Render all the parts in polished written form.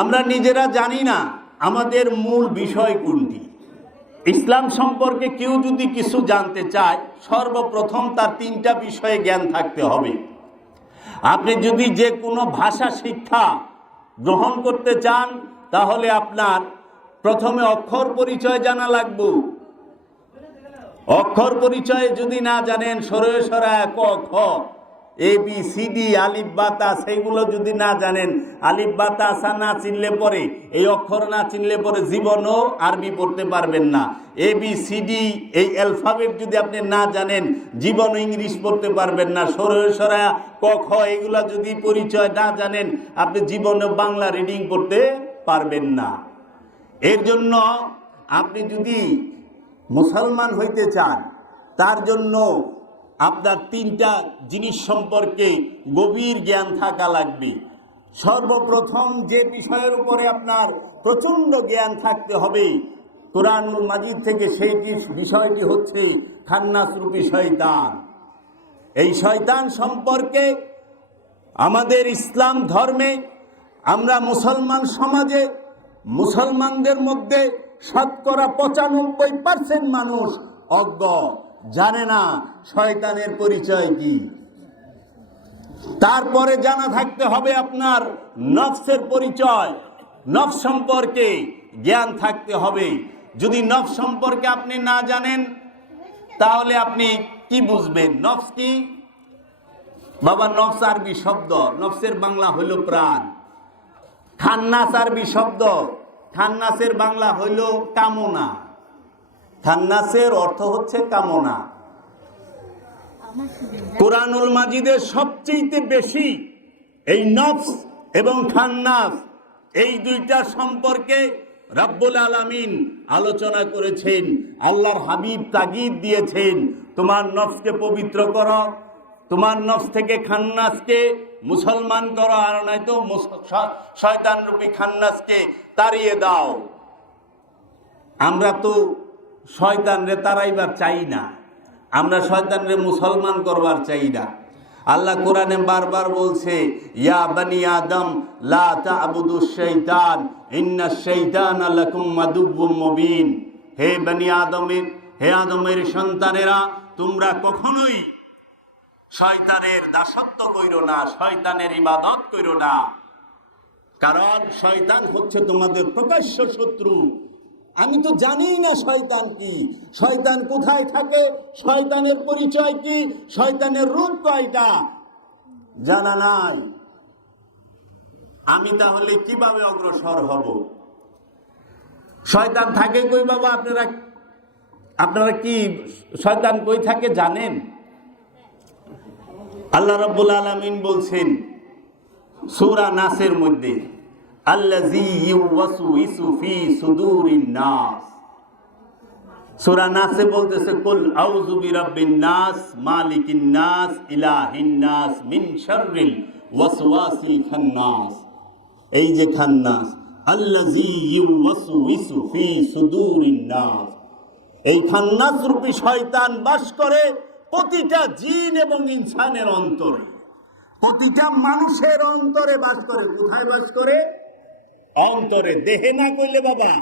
আমরা নিজেরা জানি না আমাদের মূল বিষয় কোনটি। ইসলাম সম্পর্কে কেউ যদি কিছু জানতে চায়, সর্বপ্রথম তার তিনটা বিষয়ে জ্ঞান থাকতে হবে। আপনি যদি যে কোনো ভাষা শিক্ষা গ্রহণ করতে চান, তাহলে আপনার প্রথমে অক্ষর পরিচয় জানা লাগবে। অক্ষর পরিচয় যদি না জানেন, সরে সরা ক খ এ বি সি ডি আলিফ বা তা, সেইগুলো যদি না জানেন, আলিফ বা তা সা না চিনলে পরে, এই অক্ষর না চিনলে পরে জীবনও আরবি পড়তে পারবেন না। এ বি সি ডি এই অ্যালফাবেট যদি আপনি না জানেন, জীবনও ইংলিশ পড়তে পারবেন না। সরে সরা ক খ এগুলা যদি পরিচয় না জানেন, আপনি জীবনে বাংলা রিডিং পড়তে পারবেন না। এর জন্য আপনি যদি মুসলমান হইতে চান, তার জন্য আপনার তিনটা জিনিস সম্পর্কে গভীর জ্ঞান থাকা লাগবে। সর্বপ্রথম যে বিষয়ের উপরে আপনার প্রচণ্ড জ্ঞান থাকতে হবে কোরআনুল মাজিদ থেকে, সেই বিষয়টি হচ্ছে খান্নাস রূপী শয়তান। এই শয়তান সম্পর্কে আমাদের ইসলাম ধর্মে, আমরা মুসলমান সমাজে, মুসলমানদের মধ্যে শতকরা 95% মানুষ অজ্ঞ, জানে না শয়তানের পরিচয় কি। তারপরে জানা থাকতে হবে আপনার নফসের পরিচয়, নফস সম্পর্কে জ্ঞান থাকতে হবে। যদি নফস সম্পর্কে আপনি না জানেন, তাহলে আপনি কি বুঝবেন? নফস কি বাবা? নফস আরবি শব্দ, নফসের বাংলা হইল প্রাণ। খান্নাস আরবি শব্দ, খান্নাসের বাংলা হইল কামনা। খান্নাসের অর্থ হচ্ছে কামনা। কোরআনুল মাজিদের সবচেয়ে বেশি এই নফস এবং খান্নাস, এই দুইটা সম্পর্কে রব্বুল আলামিন আলোচনা করেছেন। আল্লাহর হাবিব তাগিদ দিয়েছেন, তোমার নফসকে পবিত্র করো, তোমার নফস থেকে খান্নাসকে মুসলমান করো, আর নয়তো শয়তান রূপী খান্নাসকে তাড়িয়ে দাও। আমরা তো শয়তানরে তাড়াইবার চাই না, আমরা শয়তানরে মুসলমান করবার চাই না। আল্লাহ কোরআনে বারবার বলছে, ইয়া বানি আদম লা তা'বুদুশ শাইতান ইন্নাশ শাইতানা লাকুম আদুউম মুবিন। হে বনি আদমের, হে আদমের সন্তানেরা, তোমরা কখনোই শয়তানের দাসত্ব কইরো না, শয়তানের ইবাদত কইরো না, কারণ শয়তান হচ্ছে তোমাদের প্রকাশ্য শত্রু। আমি তো জানি না শয়তান কি, শয়তান কোথায় থাকে, শয়তানের পরিচয় কি, শয়তানের রূপ কয়টা জানা নাই। আমি তাহলে কিভাবে অগ্রসর হব? শয়তান থাকে কই বাবা? আপনারা কি শয়তান কই থাকে জানেন? আল্লাহ রাব্বুল আলামিন বলছেন সূরা নাসের মধ্যে, আল্লাযী ইউওয়াসউইসু ফি সুদুরিন নাস। সূরা নাসে বলতেছে, কুল আউযু বিরাব্বিন নাস মালিকিন নাস ইলাহিন নাস মিন শাররিল ওয়াসওয়াসিল খান্নাস। এই যে খান্নাস, আল্লাযী ইউওয়াসউইসু ফি সুদুরিন নাস, এই খান্নাস রূপী শয়তান বাস করে প্রতিটা জিন এবং ইনসানের অন্তরে, প্রতিটা মানুষের অন্তরে বাস করে। কোথায় বাস করে? অন্তরে। দেহে না কইলে বাবা,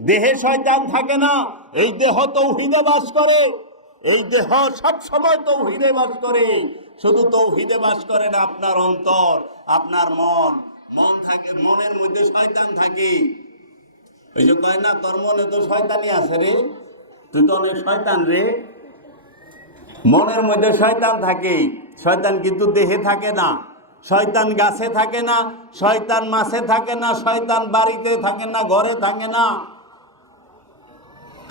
দেহে শয়তান থাকে না। এই দেহ তৌহিদে বাস করে, এই দেহ সব সময় তৌহিদে বাস করে। শুধু তৌহিদে বাস করে না, আপনার অন্তর, আপনার মন থাকে, মনের মধ্যে শয়তান থাকে। ওই যে কয় না, তোর মনে তো শয়তানি আছে রে, তুই তো অনেক শয়তান রে। মনের মধ্যে শয়তান থাকে, শয়তান কিন্তু দেহে থাকে না। শয়তান গাছে থাকে না, শয়তান মাছে থাকে না, শয়তান বাড়িতে থাকে না, ঘরে থাকে না।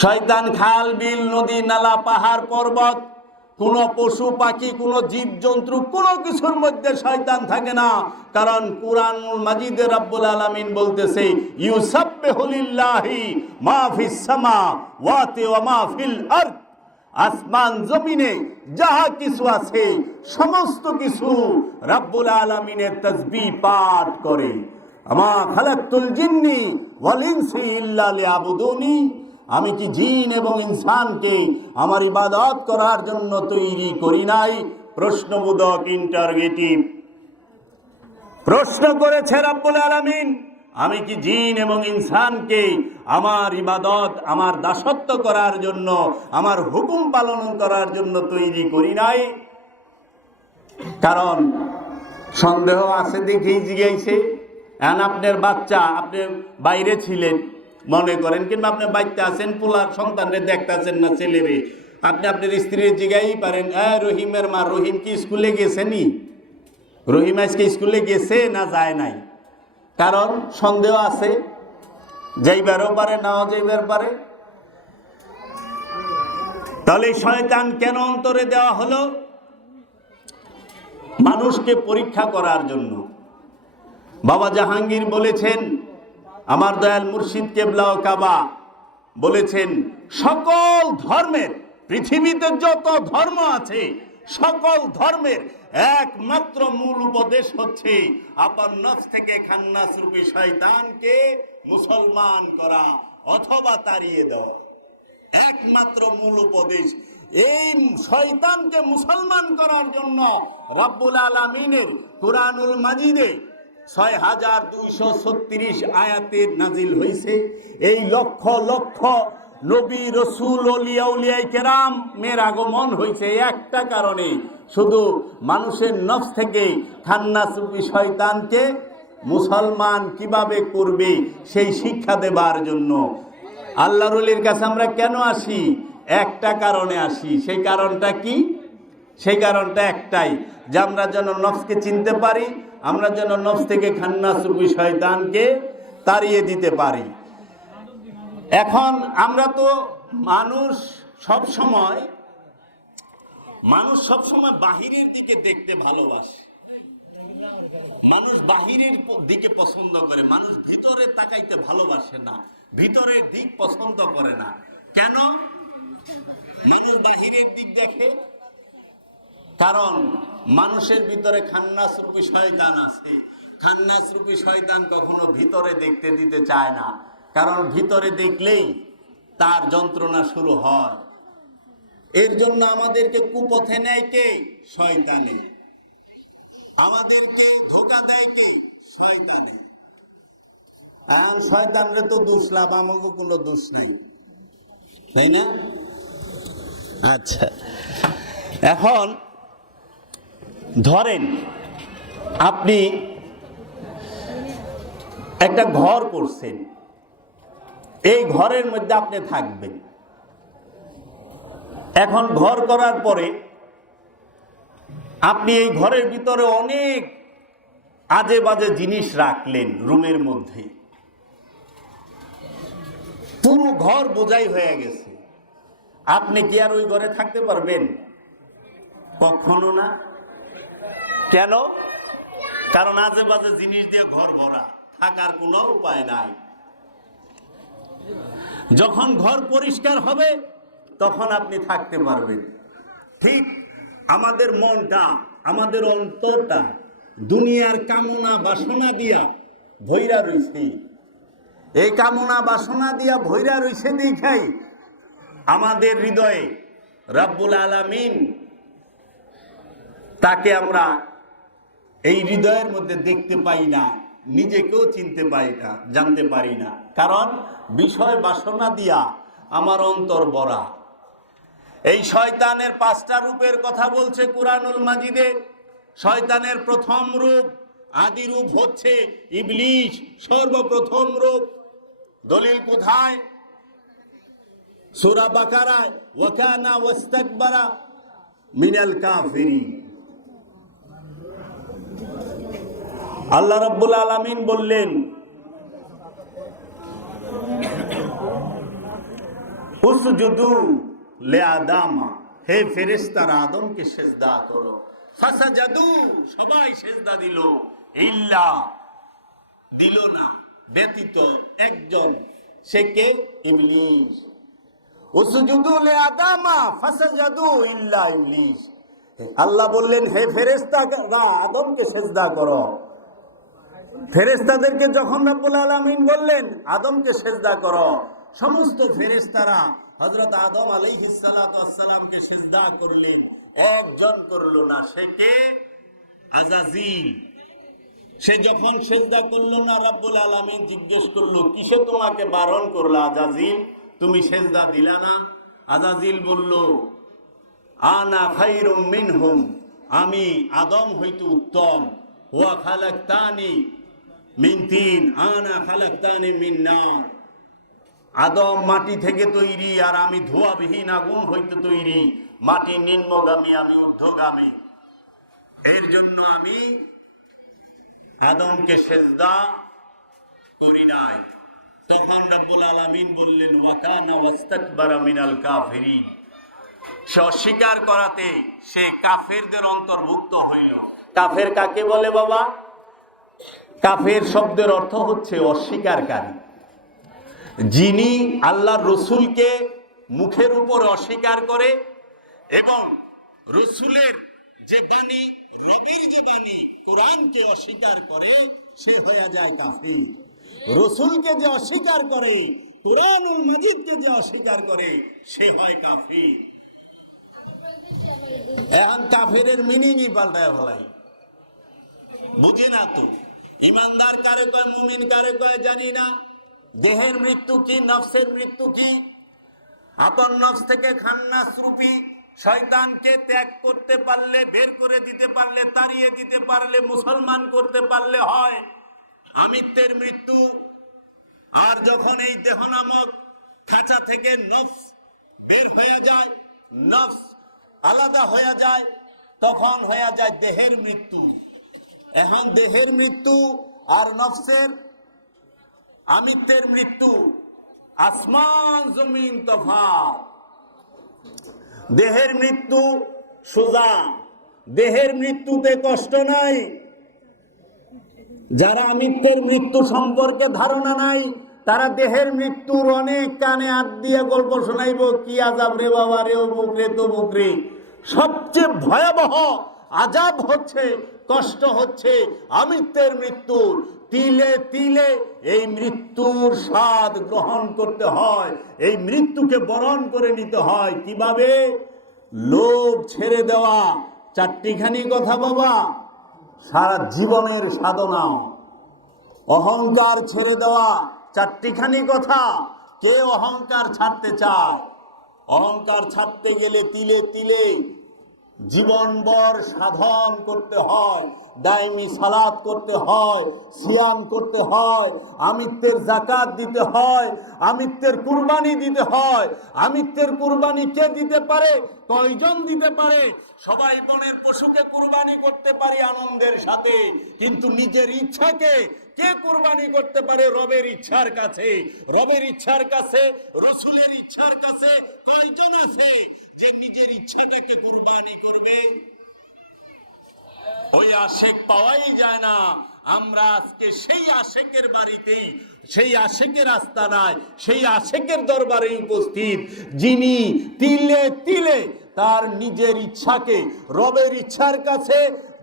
শয়তান খাল বিল নদী নালা পাহাড় পর্বত, কোন পশু পাখি, কোন জীব জন্তু, কোনো কিছুর মধ্যে শয়তান থাকে না। কারণ কুরআনুল মাজিদে রব্বুল আলামিন বলতেছে, ইউসাব্বিহু লিল্লাহি মা ফিস সামাওয়াতি ওয়া মা ফিল আরদ। আসমান জমিনে যাহা কিছু আছে, সমস্ত কিছু রব্বুল আলামিনের তাসবিহ পাঠ করে। আমা খালাকতুল জিন্নি ওয়াল ইনসি ইল্লা লিয়াবুদুনি। আমি কি জিন এবং ইনসানকে আমার ইবাদত করার জন্য তৈরি করি নাই? প্রশ্নবোধক ইন্টারগেটিভ প্রশ্ন করেছে রব্বুল আলামিন। আমি কি জিন এবং ইনসানকে আমার ইবাদত, আমার দাসত্ব করার জন্য, আমার হুকুম পালন করার জন্য তৈরি করি নাই? কারণ সন্দেহ আছে দেখেই জিজ্ঞাসে। এখন আপনার বাচ্চা, আপনি বাইরে ছিলেন মনে করেন, কিংবা আপনি বাচ্চা আছেন, পোলার সন্তানরে দেখতেছেন না, ছেলেরে, আপনি আপনার স্ত্রীর জিগাই পারেন, রহিমের মা, রহিম কি স্কুলে গেছেনি? রহিম আজকে স্কুলে গেছে না যায় নাই? কারণ সন্দেহ আছে, যাইবারও পারে, নাও যাইবার পারে। তাহলে শয়তান কেন অন্তরে দেওয়া হলো? মানুষকে পরীক্ষা করার জন্য। বাবা জাহাঙ্গীর বলেছেন, আমার দয়াল মুর্শিদ কেবলা ও কাবা বলেছেন, সকল ধর্মের, পৃথিবীতে যত ধর্ম আছে সকল ধর্মের একমাত্র মূল উপদেশ হচ্ছে আপন নফস থেকে খান্নাস রূপী শয়তানকে মুসলমান করা অথবা তাড়িয়ে দেওয়া। একমাত্র মূল উপদেশ। এই শয়তানকে মুসলমান করার জন্য রব্বুল আলামিনের কুরআনুল মাজিদে ৬,২৩৬ আয়াতের নাজিল হয়েছে। এই লক্ষ লক্ষ নবী, রসুল, ওলিয়া, উলিয়ায়ে কেরাম মের আগমন হয়েছে একটা কারণে, শুধু মানুষের নফস থেকে খান্নাস রূপী শয়তানকে মুসলমান কিভাবে করবে সেই শিক্ষা দেবার জন্য। আল্লাহর ওলির কাছে আমরা কেন আসি? একটা কারণে আসি। সেই কারণটা কি? সেই কারণটা একটাই, যে আমরা যেন নফসকে চিনতে পারি, আমরা যেন নফস থেকে খান্নাস রূপী শয়তানকে তাড়িয়ে দিতে পারি। এখন আমরা তো মানুষ সব সময় বাহিরের দিকে দেখতে ভালোবাসে, মানুষ বাহিরের দিকে পছন্দ করে, মানুষ ভিতরে তাকাইতে ভালোবাসে না, ভিতরের দিক পছন্দ করে না। কেন মানুষ বাহিরের দিক দেখে? কারণ মানুষের ভিতরে খান্নাস রূপী শয়তান আছে। খান্নাস রূপী শয়তান কখনো ভিতরে দেখতে দিতে চায় না, কারণ ভিতরে দেখলেই তার যন্ত্রণা শুরু হয়। এর জন্য আমাদেরকে কুপথে নেয় কে? শয়তানে। আমাদেরকে ধোঁকা দেয় কে? শয়তানে। আর শয়তানরে তো দোষ লাভ, আমাকে কোনো দোষ নাই, তাই না? আচ্ছা, এখন ধরেন আপনি একটা ঘর করছেন, এই ঘরের মধ্যে আপনি থাকবেন। এখন ঘর করার পরে আপনি এই ঘরের ভিতরে অনেক আজে বাজে জিনিস রাখলেন রুমের মধ্যে, পুরো ঘর বোঝাই হয়ে গেছে। আপনি কি আর ওই ঘরে থাকতে পারবেন? কখনো না। কেন? কারণ আজে বাজে জিনিস দিয়ে ঘর ভরা, থাকার কোনো উপায় নাই। যখন ঘর পরিষ্কার হবে তখন আপনি থাকতে পারবেন। ঠিক আমাদের মনটা, আমাদের অন্তরটা দুনিয়ার কামনা বাসনা দিয়া ভৈরা রইছে। এই কামনা বাসনা দিয়া ভৈরা রইছে দেখাই আমাদের হৃদয়ে রব্বুল আলামিন তাকে আমরা এই হৃদয়ের মধ্যে দেখতে পাই না, নিজেকেও চিনতে পারি না, জানতে পারি না। কারণ বিষয় বাসনা দিয়া আমার অন্তর ভরা। এই শয়তানের 5টা রূপের কথা বলছে কুরআনুল মাজিদে। শয়তানের প্রথম রূপ, আদি রূপ হচ্ছে ইবলিস, সর্বপ্রথম রূপ। দলিল কোথায়? সূরা বাকারায়, ওয়া কানা ওয়াস্তাকবারা মিনাল কাফিরিন। আল্লাহ রাব্বুল আলামিন বললেন, উসজুদু লে আদামা, হে ফেরেশতারা আদমকে সিজদা করো। ফাসাজাদু, সবাই সিজদা দিল, ইল্লা, দিল না, ব্যতীত একজন, সে কে? ইবলিস। উসজুদু লে আদামা ফাসাজাদু ইল্লা ইবলিস। আল্লাহ বললেন, হে ফেরেশতারা আদমকে সিজদা করো। ফেরেশতাদেরকে যখন রব্বুল আলামিন বললেন আদমকে সিজদা করো, সমস্ত ফেরেশতারা হযরত আদম আলাইহিস সালাতু ওয়াস সালামকে সিজদা করলেন। একজন করলো না, সে কে? আজাজিল। সে যখন সেজদা করলো না, রাব্বুল আলামিন জিজ্ঞেস করলো, কিসে তোমাকে বারণ করলো আজাজিল, তুমি সেজদা দিলা না? আজাজিল বলল, আনা খায়রুম মিনহুম, আমি আদম হইতে উত্তম। ওয়া খালাকতানি মিন তিন, আনা খালাকতানি মিন নার। আদম মাটি থেকে তৈরি, আর আমি ধোঁয়াবিহীন আগুন হইতে তৈরি। মাটি নিম্নগামী, আমি ঊর্ধ্বগামী। এর জন্য আমি আদমকে সেজদা করি নাই। তখন রাব্বুল আলামিন বললেন, ওয়া কানা ওয়াস্তাকবারা মিনাল কাফিরিন, সে অস্বীকার করাতে সে কাফেরদের অন্তর্ভুক্ত হইল। কাফের কাকে বলে বাবা? কাফের শব্দের অর্থ হচ্ছে অস্বীকারী। যিনি আল্লাহর রসুলকে মুখের উপর অস্বীকার করে এবং রসুলের যে বাণী, রবির যে বাণী কোরআনকে অস্বীকার করে, সে হয়ে যায় কাফির। রসুলকে যে অস্বীকার করে, কোরআনুল মাজিদকে যে অস্বীকার করে, সে হয় কাফির। এখন কাফেরের মিনিংই পাল্টায় ফেলাই, বুঝি না তো। ইমানদার কারে কয়, মুমিন কারে কয় জানি না। দেহের মৃত্যু কি, নফসের মৃত্যু কি? আপন নফস থেকে খান্নাস রূপী শয়তানকে ত্যাগ করতে পারলে, বের করে দিতে পারলে, তাড়িয়ে দিতে পারলে, মুসলমান করতে পারলে হয় আমিত্বের মৃত্যু। আর যখন এই দেহ নামক খাঁচা থেকে নফস বের হয়ে যায়, নফস আলাদা হয়ে যায়, তখন হয়ে যায় দেহের মৃত্যু। এখন দেহের মৃত্যু আর নফসের আমিত্বের মৃত্যু আসমান জমিন তফাৎ। দেহের মৃত্যু সোজা, দেহের মৃত্যুতে কষ্ট নাই। যারা আমিত্বের মৃত্যু সম্পর্কে ধারণা নাই, তারা দেহের মৃত্যুর অনেক কানে হাত দিয়ে গল্প শোনাইব, কি আজাব রে বাবা রে, ও বুকরে তো বুকরে। সবচেয়ে ভয়াবহ আজাব হচ্ছে, কষ্ট হচ্ছে আমিত্বের মৃত্যু। তিলে তিলে এই মৃত্যুর স্বাদ গ্রহণ করতে হয়, এই মৃত্যুকে বরণ করে নিতে হয়। কিভাবে? লোভ ছেড়ে দেওয়া, চারটিখানি কথা বাবা, সারা জীবনের সাধনা। অহংকার ছেড়ে দেওয়া, চারটিখানি কথা। কে অহংকার ছাড়তে চায়? অহংকার ছাড়তে গেলে তিলে তিলে জীবনভর সাধন করতে হয়, দায়মি সালাত করতে হয়, সিয়াম করতে হয়, আমিত্বের যাকাত দিতে হয়, আমিত্বের কুরবানি দিতে হয়। আমিত্বের কুরবানি কে দিতে পারে? কয়জন দিতে পারে? সবাই বনের পশুকে কুরবানি করতে পারি আনন্দের সাথে, কিন্তু নিজের ইচ্ছাকে কে কুরবানি করতে পারে? রবের ইচ্ছার কাছে। রবের ইচ্ছার কাছে, রসুলের ইচ্ছার কাছে কয়জন আছে যে নিজের ইচ্ছাটাকে কুরবানি করবে? ওই আশেক পাওয়াই যায় না। আমরা আজকে সেই আশেকের বাড়িতেই, সেই আশেকের আস্তানায়, সেই আশেকের দরবারে উপস্থিত, যিনি তিলে তিলে তার নিজের ইচ্ছাকে রবের ইচ্ছার কাছে,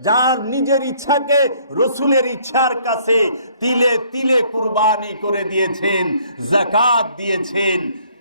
যার নিজের ইচ্ছাকে রসুলের ইচ্ছার কাছে তিলে তিলে কুরবানি করে দিয়েছেন, যাকাত দিয়েছেন।